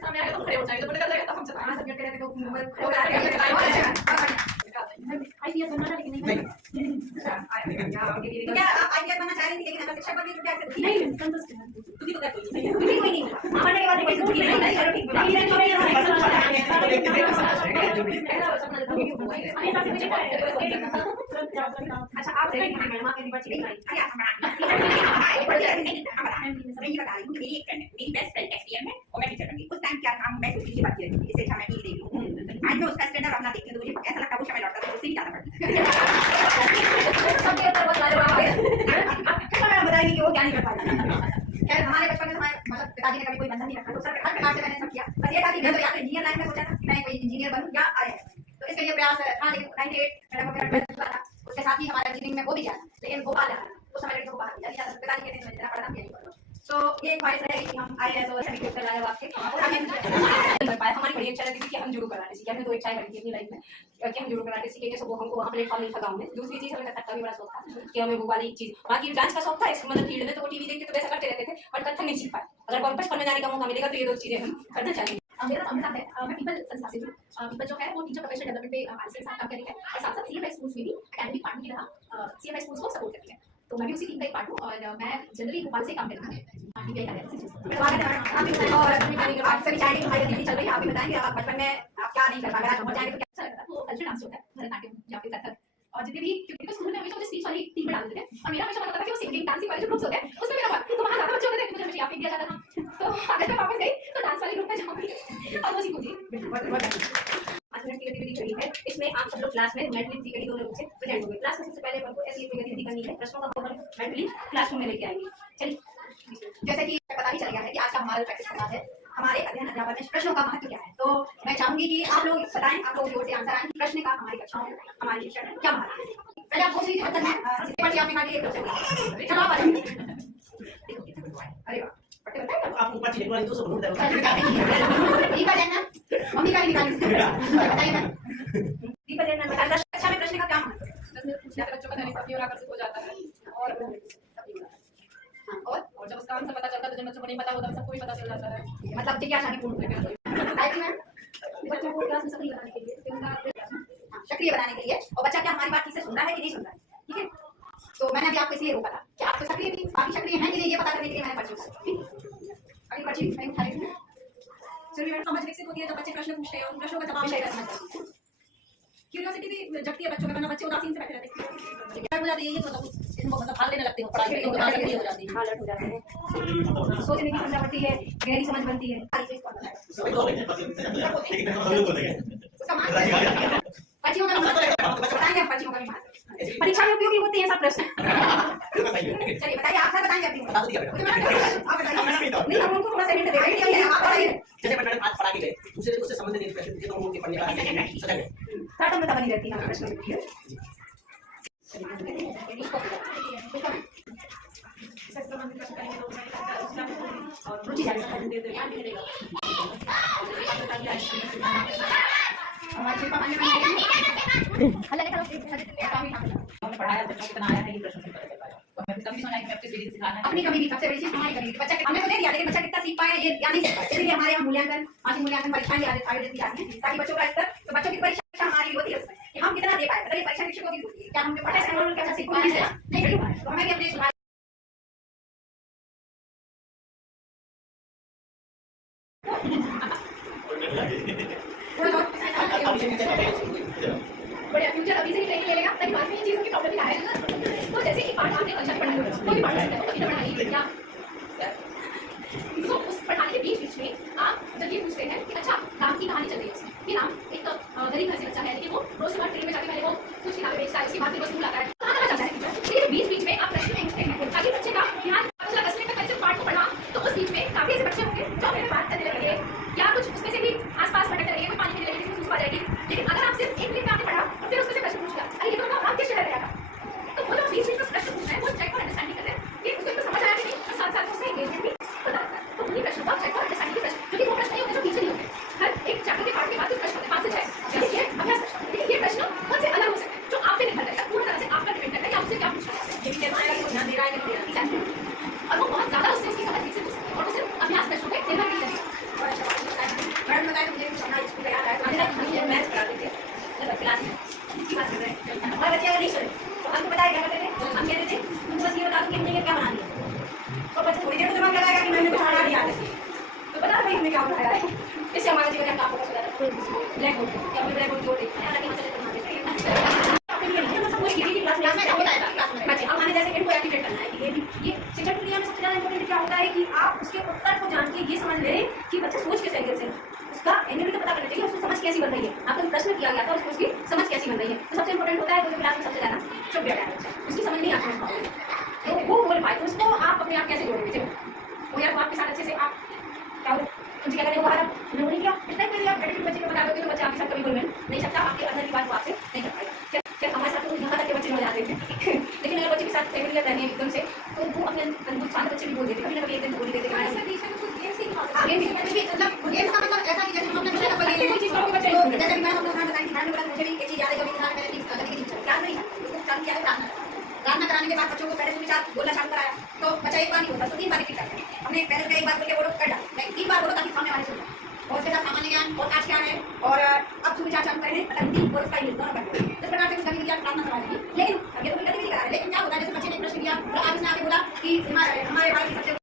उसके सामने आएगा तो खड़े हो जाएंगे, तो पता चलेगा तब हम चलाएंगे। सब्जेक्ट पे रहते तो खड़े हो जाएंगे। आईपीएस बनना था लेकिन नहीं बना। तो क्या आप आईपीएस बनना चाह रही थी लेकिन अगर शिक्षक बन गई तो क्या करोगी? नहीं संतुष्ट है। तुझे तो क्या कोई नहीं बनने के बाद कोई छुट्टी नहीं, चलो ठीक अच्छा आप मैडम आपने बच्ची नहीं मेरी बेस्ट फ्रेंड एक्सपीरियंस है और मैं टीचर बनगी। उस टाइम क्या काम मैं सोची बात की इससे अच्छा मैं टीवी देख लूं। आज मैं उसका स्टैंडर्ड अपना देखती हूं तो मुझे ऐसा लगता है वो समय लौटता है उससे भी ज्यादा पढ़ती सबके ऊपर बहुत लाजवाब है। बताएगी कि वो क्या नहीं कर पाता। खैर हमारे बचपन में हमारे मतलब पिताजी ने कभी कोई बंधन नहीं रखा तो सर हर प्रकार से मैंने सब किया। बस ये था कि मैं तो या तो इंजीनियर लाइन में सोचा था कि मैं कोई इंजीनियर बनूं या आईएएस, तो इसके लिए प्रयास था लेकिन 98 मेरा था। उसके साथ ही हमारा इंजीनियरिंग में वो भी जाना लेकिन भोपाल जाना उस समय लड़के को बाहर दिया पिताजी कहते हैं मेरा पढ़ना यही करो। तो ये ख्वाहिश है कि हम आईएएस और सभी को लाए आपके हमारी बड़ी इच्छा रहती थी कि हम जुड़ू कराटे सीखे। हमने तो इच्छाएं करी थी अपनी लाइफ में कि हम जुड़ू कराटे सीखेंगे, सब हमको वहाँ प्लेटफॉर्म मिलता गाँव में। दूसरी चीज़ हमें कथक का भी बड़ा शौक था कि हमें वो वाली चीज़ बाकी डांस का शौक था इस मतलब फील्ड में, तो वो टीवी देखते तो वैसा करते रहते थे और कथक नहीं सीख पाए। अगर वापस पढ़ने जाने का मौका मिलेगा तो ये दो चीज़ें हम करना चाहेंगे। मेरा अमिता है, मैं पीपल संस्था से हूँ। पीपल जो है वो टीचर प्रोफेशनल डेवलपमेंट पे आरसी के साथ काम करेंगे और साथ साथ सीएमआई स्कूल्स में भी एकेडमिक पार्टनर की तरह सीएमआई स्कूल्स को सपोर्ट करती है। तो मैं भी उसी टीम का एक पार्ट हूँ और मैं जनरली भोपाल से काम करती हूँ। चल रही है आप बताएंगे आप बचपन में आप क्या नहीं कर पाएंगे आप जाएंगे तो क्या अच्छा लगता है? तो कल्चरल डांस होता है भरतनाट्यम या फिर कथक और जितने भी क्योंकि स्कूल में हमेशा मुझे स्पीच वाली टीम में डाल देते हैं और मेरा हमेशा मन होता था कि वो सिंगिंग डांसिंग वाले जो ग्रुप्स होते हैं उसमें मेरा बात तो वहाँ ज़्यादा बच्चे होते थे मुझे यहाँ पे दिया जाता था। तो अगर मैं वापस गई तो डांस वाले ग्रुप में जाऊँगी और वो सीखूंगी। 5 मिनट की गतिविधि चली है, इसमें आप सब लोग क्लास में मेंटली फिजिकली दोनों रूप से प्रेजेंट होंगे। क्लास में सबसे पहले आपको ऐसी एक गतिविधि करनी है, प्रश्नों का कवर मेंटली क्लासरूम में लेके आएंगे। चलिए जैसे कि पता ही चल गया है कि आज का हमारा प्रैक्टिस करना है हमारे अध्ययन अध्यापन में प्रश्नों का महत्व क्या है। तो मैं चाहूंगी कि आप लोग बताएं, आप लोग जोर से आंसर आएं प्रश्न का हमारी कक्षाओं में हमारे शिक्षक ने क्या महत्व है। पहले आप पूछ लीजिए मतलब मैं आपने कहा कि चलो आप अरे वाह आपको ऊपर चिपक वाली 200 नोट दे दीपा जैन मम्मी का निकाल बताइए ना दीपा जैन बताइए कक्षा में प्रश्न का क्या महत्व है? बच्चों का दैनिक काफी और आकर्षित हो जाता है और जब उसका आंसर पता चलता है तो जिन बच्चों को नहीं पता होता सबको भी पता चल जाता है। मतलब जिज्ञासा पूर्ण बच्चों को क्लास में सक्रिय बनाने के लिए सक्रिय बनाने के लिए और बच्चा क्या हमारी बात ठीक से सुन रहा है कि नहीं सुन रहा है, ठीक है। तो मैंने अभी आपको इसलिए रोका था कि आप तो सक्रिय थी बाकी सक्रिय हैं कि नहीं ये पता करने के लिए मैंने पर्ची अभी पर्ची मैं उठा रही हूँ। चलिए समझ विकसित होती है जब बच्चे प्रश्न पूछते हैं और प्रश्नों का जवाब शेयर करना चाहिए। क्यूरियोसिटी भी जगती है बच्चों में, वरना बच्चे उदासीन से बैठे रहते हैं हो जाती है ये मतलब भाग लेने लगते हो पढ़ाई में तो हो जाती है हालत हो जाती है सोचने की क्षमता बढ़ती है गहरी समझ बनती है। पर्चियों का भी परीक्षा में उपयोगी होते हैं सब प्रश्न। चलिए बताइए आप सर बताएंगे नहीं हम उनको थोड़ा सा हिंट देंगे आप बताइए जैसे मैंने आज पढ़ा के गए दूसरे उससे संबंधित प्रश्न पूछे तो हम उनके पढ़ने का थर्ड में बनी रहती है प्रश्न रुचि पढ़ाया बच्चों को इतना आया है कि प्रश्न नहीं पता चल पाया तो मैं कभी सुना है कि मैं अपनी दीदी सिखाना अपनी कमी सबसे बड़ी चीज हमारी कमी बच्चा हमने तो दे दिया लेकिन बच्चा कितना सीख पाया ये या नहीं सीख पाया। इसलिए हमारे यहाँ मूल्यांकन मासिक मूल्यांकन परीक्षाएं आयोजित की जाती है ताकि बच्चों का स्तर तो बच्चों की परीक्षा हमारी होती है उसमें कि हम कितना दे पाए मतलब परीक्षा शिक्षकों की होती है क्या हम पढ़े से कैसा सीख पाए नहीं सीख पाए तो हमें भी अपने सुधार बड़े फ्यूचर अभी से ही ट्रेनिंग ले लेगा ताकि बाद में ये चीज़ों की प्रॉब्लम नहीं आए। तो जैसे कि पाठ आपने कक्षा पढ़ा कोई भी पढ़ा सकते हो तो पढ़ाई या तो उस पढ़ाई के बीच में आप जब ये पूछते हैं कि अच्छा राम की कहानी चल रही है उसमें कि राम एक गरीब घर से बच्चा है लेकिन वो रोज सुबह ट्रेन में जाके पहले वो कुछ किताबें बेचता है उसके बाद फिर वो स्कूल आता है कहाँ करना चाहता है टीचर बीच में आप प्रश्न पूछते हैं ताकि बच्चे का ध्यान अगला 10 मिनट तक सिर्फ पाठ को पढ़ा तो उस बीच में काफी ऐसे बच्चे होंगे जो अपने बात करने लगेंगे या कुछ उसमें से भी आसपास भटकते रहेंगे कोई पानी पीने लगेगी किसी को आ जाएगी। लेकिन अगर आप सिर्फ 1 मिनट में आपने पढ़ा और फिर उसमें से प्रश्न पूछ लिया अरे ये तो आप किस तरह रहेगा तो वो जो बीच में प्रश्न पूछ रहे हैं वो चेक फॉर अंडरस्टैंडिंग कर रहे हैं कि उसको समझ आया कि नहीं और साथ साथ उसका एंगेजमेंट भी पता रहता है। तो उन्हीं प्रश्नों का चेक फॉर अंडरस्टैंडिंग के प्रश्न क्योंकि वो प्रश्न नहीं होते जो पीछे नहीं होते हर एक चैप्टर के पार्ट के बाद कुछ प्रश्न होते 5 से 6 यानी ये अभ्यास प्रश्न लेकिन ये प्रश्न उनसे अलग हो सकते हैं जो आप पे निर्भर करेगा पूरी तरह से आपका डिपेंड करता है कि आपसे क्या पूछना है ये भी ध्यान दे रहा है कि नहीं ब्लैक बोर्ड पे या फिर ब्लैक बोर्ड की ओर देखते हैं, हालांकि यहाँ से लेकर आपके लिए नहीं है, मतलब पूरी किसी भी क्लास में होता है बच्चे। अब हमें जैसे इनको एक्टिवेट करना है कि ये शिक्षण प्रक्रिया में सबसे ज़्यादा इंपॉर्टेंट क्या होता है कि आप उसके उत्तर को जान के ये समझ लें कि बच्चा सोच किस तरीके से, उसका एबिलिटी तो पता करना चाहिए, उसकी समझ कैसी बन रही है। आपको जो प्रश्न किया गया था उसको उसकी समझ कैसी बन रही है, तो सबसे इंपॉर्टेंट होता है कोई क्लास में सबसे ज़्यादा चुप बैठा है बच्चा, उसकी समझ नहीं आती है, तो वो बोल पाए, तो उसको आप अपने आप कैसे जोड़ेंगे। चलो वो या तो आपके साथ अच्छे से आप क्या उनसे क्या करें, वो बाहर उन्होंने क्या इतना ही आप एटीट्यूड बच्चे को बता दोगे तो बच्चा आपके साथ कभी बोल नहीं सकता, आपके अंदर की बात वो आपसे नहीं कर पाएगा। फिर हमारे साथ तो यहाँ तक के बच्चे हो जाते थे लेकिन अगर बच्चे के साथ फैमिलियर रहने एकदम से तो वो अपने अद्भुत शांत बच्चे भी बोल देते, कभी ना कभी एक दिन बोल देते प्रार्थना कराने के बाद बच्चों को पहले सुविचार बोलना चालू कराया तो बच्चा एक बार नहीं होता तो 3 बार रिपीट करते हैं। हमने पहले का एक बार बोल के वो लोग कर डाला, 3 बार बोलो ताकि सामने वाले सुन और उसके साथ सामान्य ज्ञान और आज क्या है और अब सुविचार चालू करें मतलब 3 और उसका यूज दोनों करते हैं। इस प्रकार से कुछ गतिविधियां प्रार्थना करवा देंगे, लेकिन ये तो गतिविधि करा रहे हैं, लेकिन क्या होता है जैसे बच्चे ने प्रश्न किया और आज उसने आके बोला कि हमारे भारत की सबसे